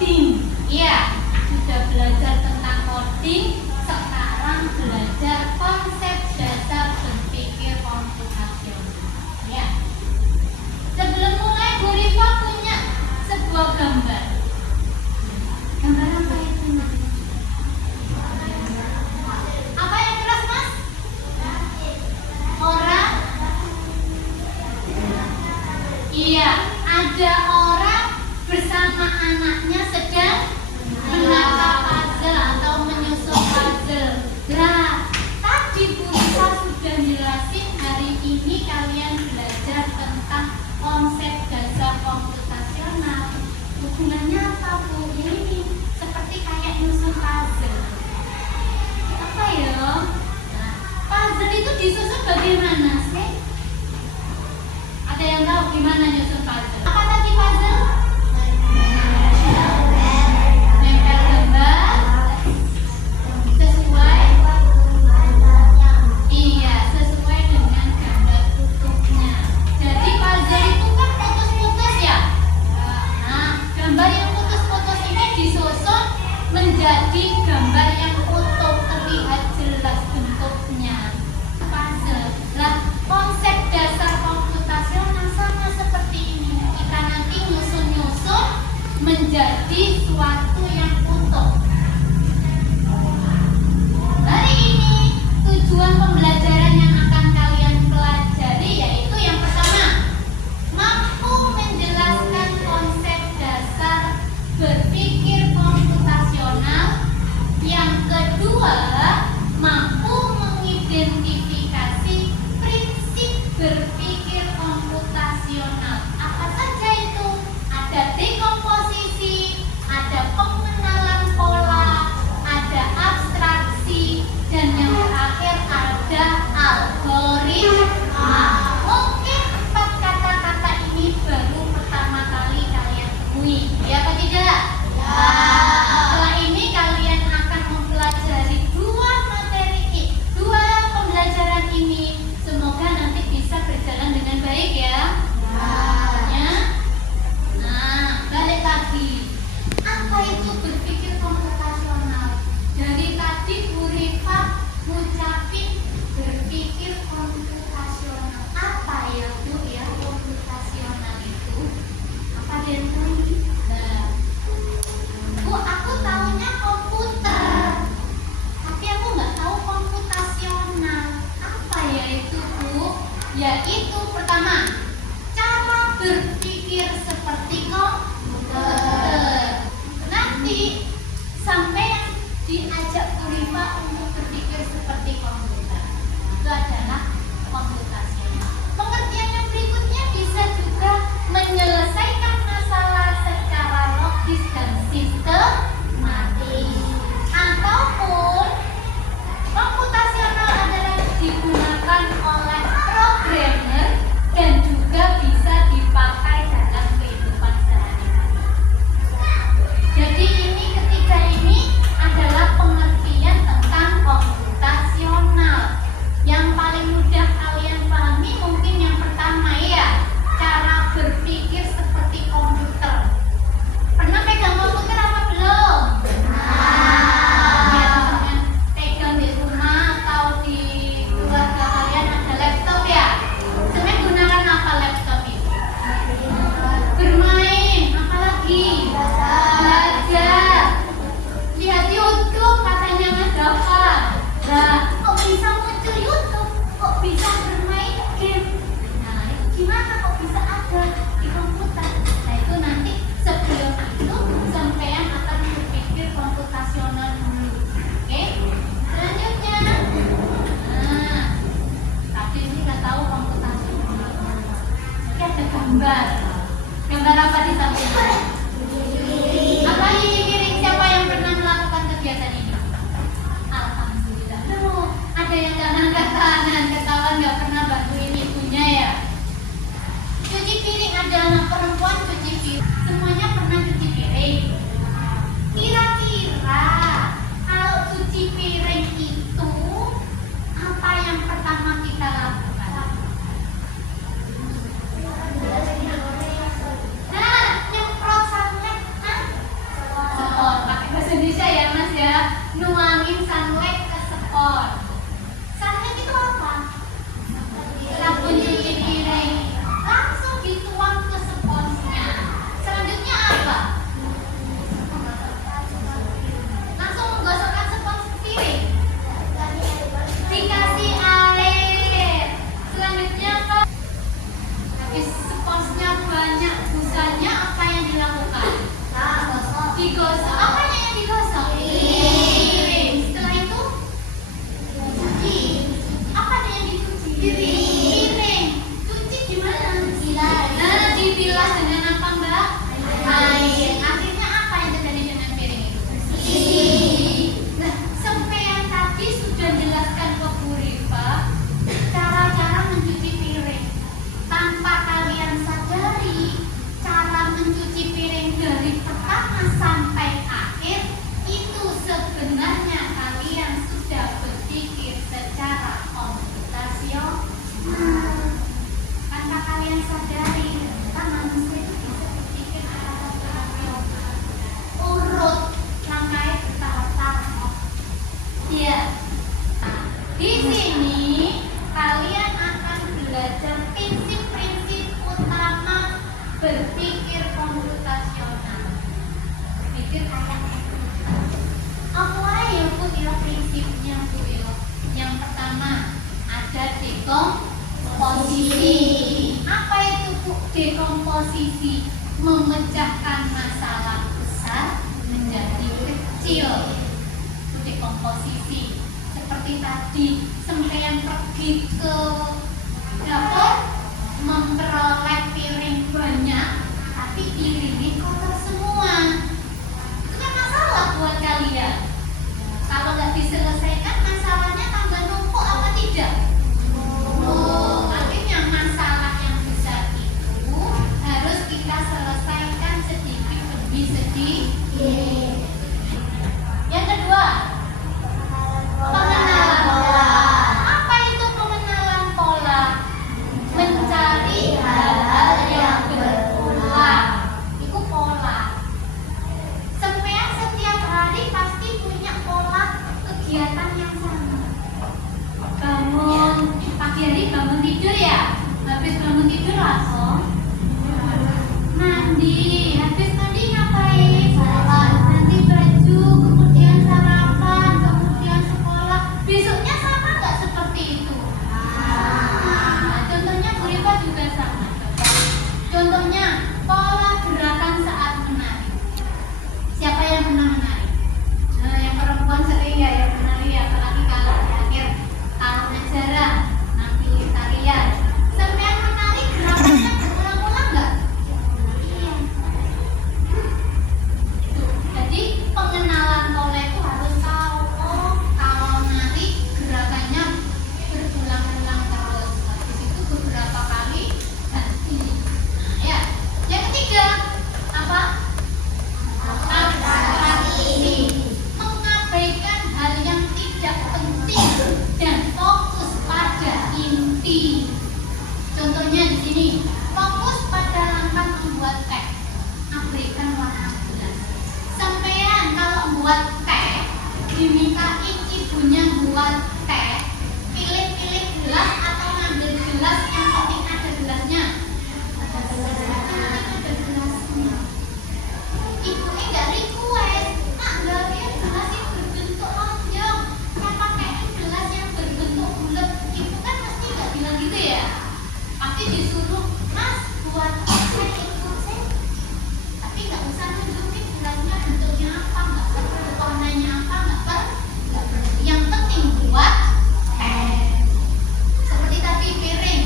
coding. Iya, sudah belajar tentang coding, sekarang belajar konsep dasar berpikir komputasional. Ya. Sebelum mulai, Bu Rifa punya sebuah gambar. Gambar apa itu? Apa yang keras, Mas? Orang? Iya, ada orang bersama anaknya sedang menata puzzle atau menyusun puzzle. Nah, tadi Bu Rifa sudah jelasin hari ini kalian belajar tentang konsep dasar komputasional. Hubungannya apa, Bu? Ini seperti kayak nyusun puzzle. Apa ya? Nah, puzzle itu disusun bagaimana sih? Ada yang tahu gimana nyusun puzzle? Apa tadi puzzle? Nempel gambar sesuai. Iya, sesuai dengan gambar kutubnya. Jadi puzzle itu kan putus-putus ya. Nah, gambar yang putus-putus ini disusun menjadi gambar yang utuh, terlihat jelas bentuknya. Puzzle. Nah, konsep dasar komputasional sama seperti ini. Kita nanti nyusun-nyusun menjadi suatu yang utuh. Hari ini tujuan pembelajaran yang akan kalian pelajari yaitu yang pertama, mampu menjelaskan konsep dasar berpikir komputasional. Yang kedua, mampu mengidentifikasi prinsip berpikir komputasional. Apa saja itu? Ada dekomposisi, ada pengenalan pola, ada abstraksi, dan yang terakhir ada algoritma. Mungkin 4 kata-kata ini baru pertama kali kalian temui, ya apa tidak? Ya. Setelah ini kalian akan mempelajari dua pembelajaran ini. Semoga nanti bisa berjalan dengan baik ya. Ya. Nah, balik lagi. Apa itu berpikir komputasional? Dari tadi Bu Rifa ngucapin berpikir komputasional. Apa ya Bu ya komputasional itu? Apa dia tahu? Nah, Bu, aku tahunya komputer, tapi aku nggak tahu komputasional. Apa ya itu Bu? Yaitu pertama, cara berpikir seperti komputer. Nanti sampai yang diajak Bu Rifa untuk berpikir seperti komputer, itu adalah komputasional. Pengertian yang berikutnya bisa juga menyelesaikan masalah secara logis dan sistematis. Ataupun komputasional adalah digunakan oleh programmer dan juga bisa dipakai dalam kehidupan sehari-hari. Jadi ini ketiga ini adalah pengertian tentang komputasional. Yang paling mudah kalian pahami mungkin yang pertama ya, cara berpikir seperti komputer. Pernah pegang komputer apa belum? Biasanya pegang di rumah atau di keluarga kalian ada laptop ya. Sebenarnya gunakan apa laptop itu? Bermain, apalagi? Belajar. Lihat YouTube katanya Mas Dafa. Nah, kok bisa muncul YouTube? Kok bisa bermain game? Nah, itu gimana kok bisa ada di komputer? Nah, itu nanti sebelum itu sampean akan berpikir komputasional dulu. Oke? Selanjutnya. Nah, tapi ini nggak tahu komputasional. Oke, ada gambar. Gambar apa di samping? Apa ini piring? Siapa yang pernah melakukan kegiatan ini? Alhamdulillah. Loh, ada yang nggak ngangkat tangan, ketahuan nggak pernah bantuin ibunya ya. Cuci piring, ada anak perempuan cuci piring. Semuanya pernah cuci piring. Kira-kira kalau cuci piring itu apa yang pertama kita lakukan? Nah, nyemprot sabun. air. Akhirnya apa yang terjadi dengan piring itu? Bersih. Nah, sampean tadi sudah jelaskan ke Bu Rifa cara-cara mencuci piring. Tanpa kalian sadari, cara mencuci piring dari pertama sampai akhir itu sebenarnya kalian sudah berpikir secara komputasional. Tanpa kalian sadari, kita manusia itu bisa berpikir secara urut sampai bertahap-tahap. Iya. Di sini kalian akan belajar prinsip-prinsip utama berpikir komputasional. Berpikir kayak apa ya Bu ya prinsipnya Bu ya? Yang pertama ada dekomposisi. Apa itu Bu dekomposisi? Memecahkan masalah besar menjadi kecil. Itu dekomposisi. Seperti tadi sampean pergi ke dapur memperoleh piring banyak, tapi piringnya kotor semua. Itu kan masalah buat kalian. Kalau nggak diselesaikan masalahnya tambah numpuk apa tidak? Artinya masalah yang besar itu harus kita selesaikan sedikit demi sedikit. Yang kedua, pengenalan pola. Apa itu pengenalan pola? Mencari hal-hal yang berulang. Itu pola. Sampean setiap hari pasti punya pola kegiatan yang sama. Bangun pagi hari bangun tidur ya. Habis bangun tidur langsung mandi. Habis mandi ngapain? Ganti baju, kemudian sarapan, kemudian sekolah. Besoknya sama nggak seperti itu? Contohnya Bu Rifa juga sama. Contohnya pola gerakan saat menari. Siapa yang pernah menari? Nah, yang perempuan sering ya yang menari ya, apalagi kalau di akhir tahun ajaran nanti tarian. Sampean menari gerakannya berulang-ulang nggak? Iya. Jadi pengenalan pola itu harus tahu. Oh, kalau menari gerakannya berulang-ulang terus. Habis itu beberapa kali ganti. Nah, ya. Yang ketiga apa? Abstraksi. Mengabaikan hal yang tidak penting dan fokus pada inti. Contohnya di sini, fokus pada langkah membuat teh. Abaikan warna gelas. Sampean kalau buat teh, dimintain ibunya buat teh, pilih-pilih gelas atau ngambil gelas yang penting ada gelasnya. Ada gelasnya. Ibunya nggak request, nggak lihat gelas yang berbentuk lonjong, saya pakaiin gelas yang berbentuk bulat. Ibu kan pasti nggak bilang gitu ya, pasti disuruh Mas buat saya ikut saya, tapi nggak usah nunjukin gelasnya bentuknya apa, nggak perlu warnanya apa, nggak perlu. Yang penting buat seperti tadi piring,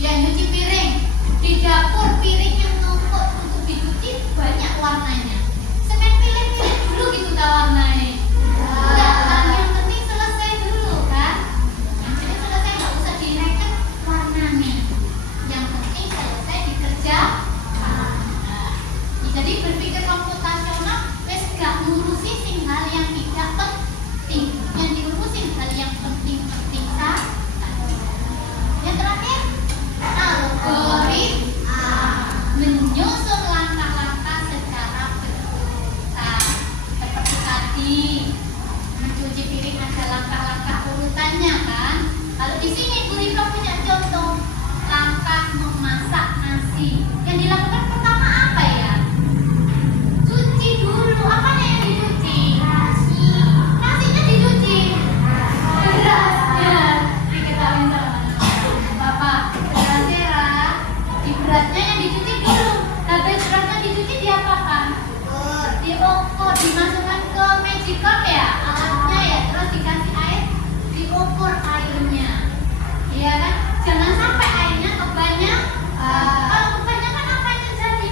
dia nyuci piring di dapur, piring yang numpuk untuk dicuci banyak warnanya. Sampai pilih-pilih dulu gitu tak warnanya. Enggak kan, yang penting selesai dulu kan. Yang penting selesai, nggak usah direken warnanya. Yang penting selesai dikerjakan. Jadi berpikir komputasional, wes gak ngurusin sing hal yang tidak penting, yang diurusin hal yang penting-penting saja. Yang terakhir, algoritma. Menyusun langkah-langkah secara berurutan. Seperti tadi, mencuci piring ada langkah-langkah urutannya kan. Kalau di sini Bu Rifa punya contoh langkah memasak nasi. Yang dilakukan pertama apa ya? Cuci dulu. Apanya yang dicuci? Nasi. Nasinya dicuci. Berasnya diketahui sama Bapak. Berasnya di beratnya yang dicuci dulu. Habis beratnya dicuci diapakan? Diukur, dimasukkan ke magicom ya, alatnya ya, terus dikasih air, diukur airnya. Iya kan? Jangan sampai airnya kebanyakan. Kalau kebanyakan apa yang terjadi?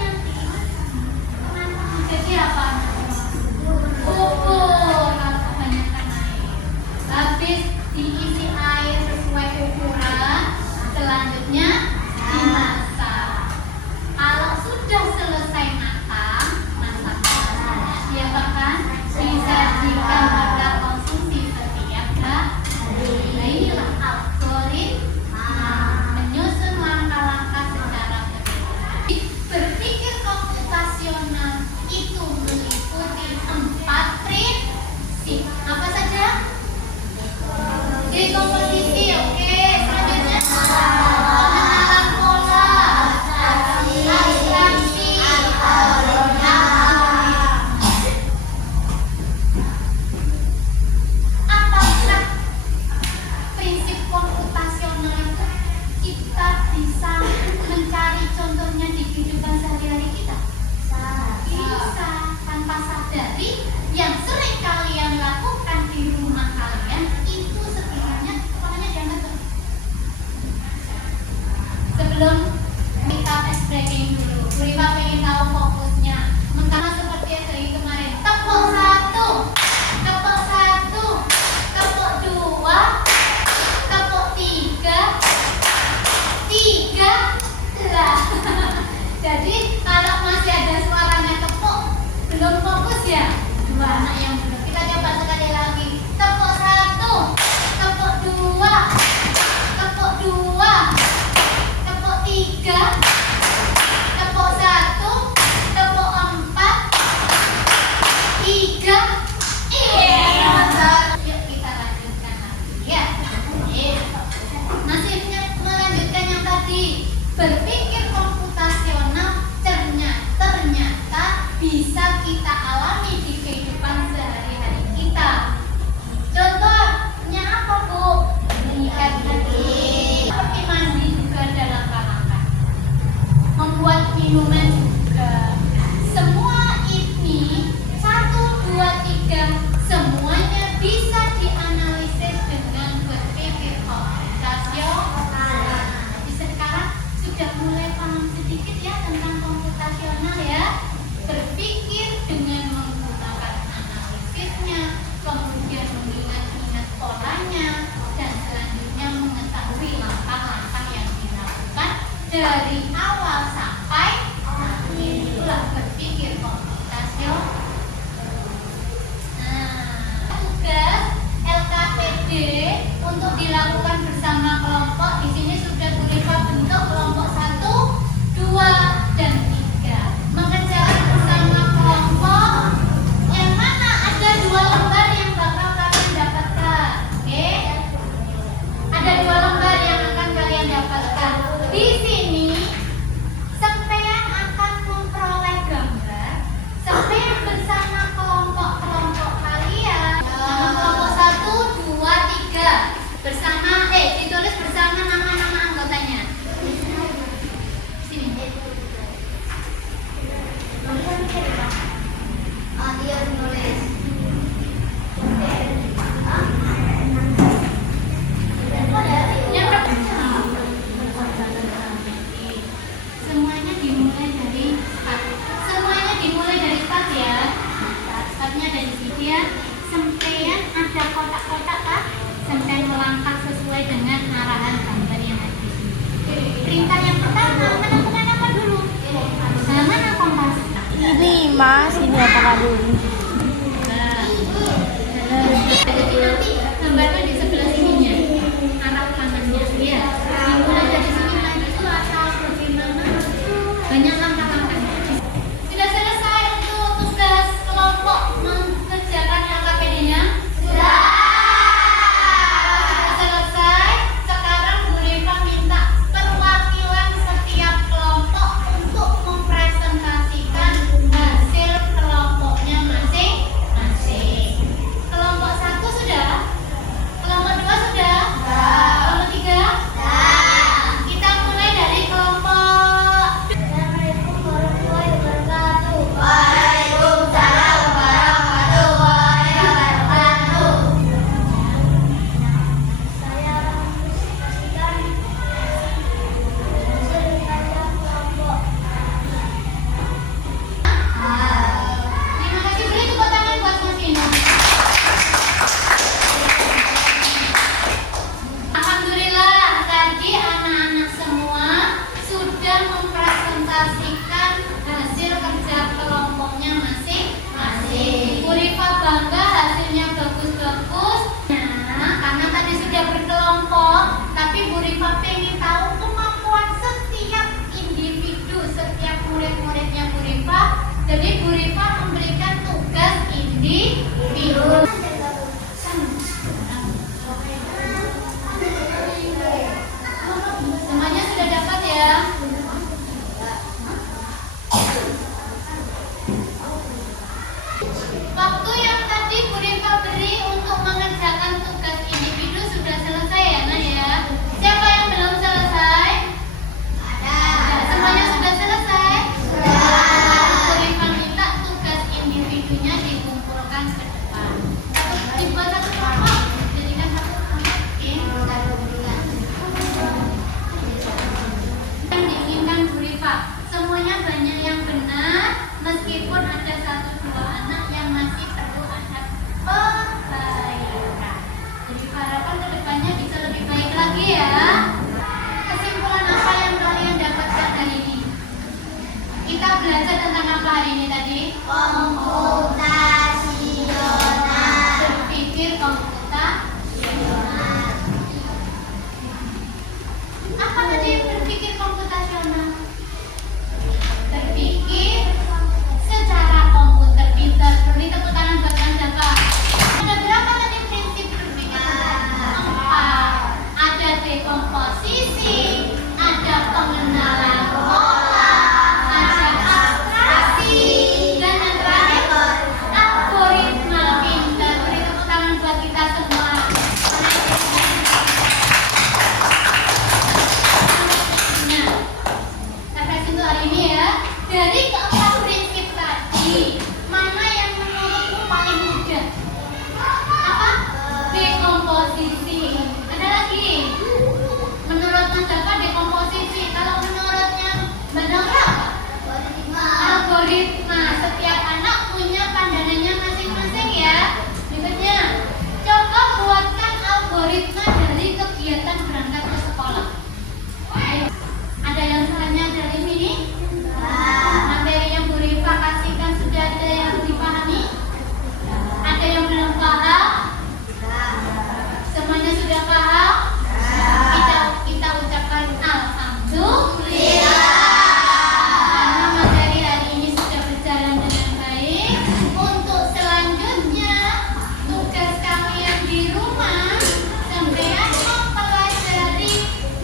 Di kompetisi, oke. Selanjutnya pengenalan pola, abstraksi. Apakah prinsip komputasional itu kita bisa mencari contohnya di kehidupan sehari-hari kita? Bisa, tanpa sadari yang sering kalian lakukan di rumah kalian itu sebenarnya kepalanya diangkat tuh. Sebelum kita tes breaking dulu, Purima pengen tahu fokusnya. Mentara seperti yang kemarin, tepuk 1, tepuk 1, tepuk 2, tepuk 3, 3 lah. Jadi kalau masih ada suaranya tepuk, belum fokus ya. Dua anak yang belum. Kita coba sekali lagi. Tepuk 1, tepuk 2, tepuk 2, tepuk 3, tepuk 1, tepuk 4, 3. Yuk kita lanjutkan lagi ya. Masih melanjutkan yang tadi. Berpikir komputasional ternyata bisa kita alami di kehidupan sehari-hari kita. Contohnya apa, Bu? Lihat tadi. Seperti mandi juga ada langkah-langkah. Membuat minuman juga. Semua ini 1, 2, 3 semuanya bisa dianalisis dengan berpikir komputasional. Sekarang sudah mulai paham sedikit ya tentang komputasional ya. Berpikir dengan menggunakan analisisnya, kemudian mengingat-ingat polanya, dan selanjutnya mengetahui langkah-langkah yang dilakukan dari awal sampai akhir. Itulah berpikir komputasional. Tugas LKPD untuk dilakukan bersama kelompok. Di sini sudah Purima bentuk kelompok 1, 2, dan 3. Mengerjakan bersama kelompok yang mana ada 2 lembar yang bakal kalian dapatkan. Oke? Ada 2 lembar yang akan kalian dapatkan. Di sini sampean akan memperoleh gambar. Sampean bersama kelompok-kelompok kalian. Nama kelompok 1, 2, 3. Bersama ditulis bersama nama-nama anggotanya. Sini. Dia menulis. Semuanya dimulai dari start. Semuanya dimulai dari start ya. Startnya dari sini ya. Sampean ada kotak-kotak kah? Sampean melangkah sesuai dengan arahan gambar yang ada di sini. Perintah yang pertama, menemukan apa dulu? Mana kompas? Ini Mas, ini apa dulu? Jadi nanti gambarnya di sebelah sininya, arah kanannya. Ya, dimulai dari sini lagi itu asal bagaimana? Banyak langkah-langkahnya. Sudah selesai untuk tugas kelompok mengerjakan LKPD-nya? Sudah. Selesai. Sekarang Bu Reva minta perwakilan setiap kelompok untuk mempresentasikan hasil kelompoknya masing-masing. Kelompok 1 sudah? Kelompok 2 sudah? Kelompok 3? Kita mulai dari kelompok. Assalamualaikum warahmatullahi wabarakatuh. Waalaikumsalam warahmatullahi wabarakatuh. Saya presentasikan hasil kerja kelompok. Terima kasih, beri tepuk tangan buat Mas Ino. Alhamdulillah, tadi anak-anak semua sudah mempresentasikan hasil kerja kelompoknya masing-masing. Purima bangga hasilnya bagus-bagus. Nah, karena tadi sudah berkelompok, tapi Purima pengen tahu kemampuan setiap individu, setiap murid-muridnya Purima. Jadi Purima memberikan tugas individu. Kita belajar tentang apa hari ini tadi? Komputasional. Berpikir komputasional. Apa tadi berpikir komputasional? Berpikir secara komputer pintar. Beri tepuk tangan buat siapa? Ada berapa tadi prinsip berpikir? 4. Ada dekomposisi, ada pengenalan pola, ada abstraksi, dan yang terakhir algoritma pintar. Beri tepuk tangan buat kita semua. Nah, refleksi untuk hari ini ya. Dari keempat prinsip tadi, mana yang menurutmu paling mudah? Apa? Dekomposisi. Ada lagi? Menurut Mas Jaka dekomposisi. Kalau menurutnya Mbak Nora apa? Algoritma. Setiap anak punya pandangannya masing-masing ya. Berikutnya, coba buatkan algoritma dari kegiatan berangkat ke sekolah. Ayo. Ada yang tanya dari sini? Materi yang Bu Rifa kasihkan sudah ada yang dipahami? Ada yang belum paham? Semuanya sudah paham? Kita ucapkan alhamdulillah. Karena materi hari ini sudah berjalan dengan baik. Untuk selanjutnya, tugas kalian di rumah sampean mempelajari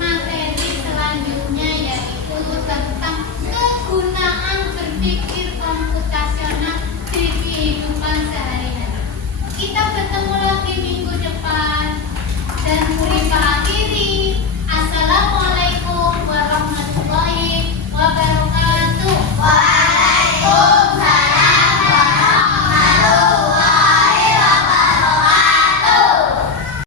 materi selanjutnya, yaitu tentang kegunaan berpikir komputasional di kehidupan sehari-hari. Kita